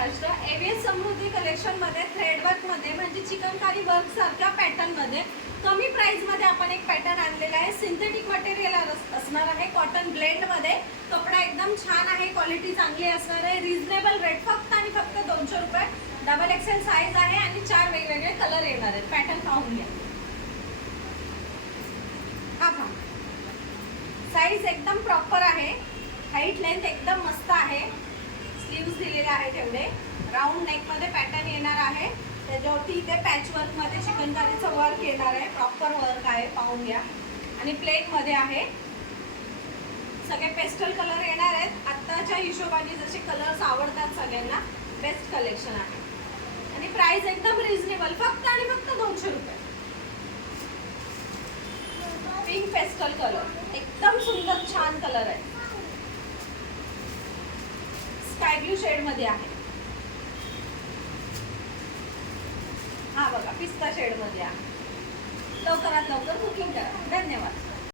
Maharashtra. AVS समृद्धी collection मध्ये threadwork मध्ये म्हणजे चिकनकारी वर्क सारख्या पॅटर्न मध्ये कमी प्राइस मध्ये आपण एक पॅटर्न आणलेला आहे. सिंथेटिक मटेरियल असणार आहे, कॉटन ब्लेंड मध्ये. कपडा एकदम छान आहे, क्वालिटी चांगली असणार आहे. रिजनेबल रेट फक्त आणि फक्त 200 रुपये. डबल एक्सेल साईज आहे आणि 4 वेगवेगळे कलर येणार आहेत. पॅटर्न पाहून घ्या. हा पहा, साईज एकदम प्रॉपर आहे. हाईट लेंथ एकदम मस्त आहे. स्लीव्स दिलेले आहेत एवढे. राऊंड नेक मध्ये पॅटर्न येणार आहे. त्याच्यावरती इथे पॅच वर्क मध्ये चिकनकारीचं वर्क येणार आहे. प्रॉपर वर्क आहे, पाहून घ्या. आणि प्लेन मध्ये आहे. सगळे पेस्टल कलर येणार आहेत. आत्ताच्या हिशोबाने जसे कलर्स आवडतात सगळ्यांना, बेस्ट कलेक्शन आहे. आणि प्राइस एकदम रिजनेबल, फक्त आणि फक्त 200 रुपये. पिंक पेस्टल कलर एकदम सुंदर छान कलर आहे. स्काय ब्लू शेड मध्ये आहे. हा बघा, पिस्ता शेड मध्ये आहे. लवकरात लवकर बुकिंग करा. धन्यवाद.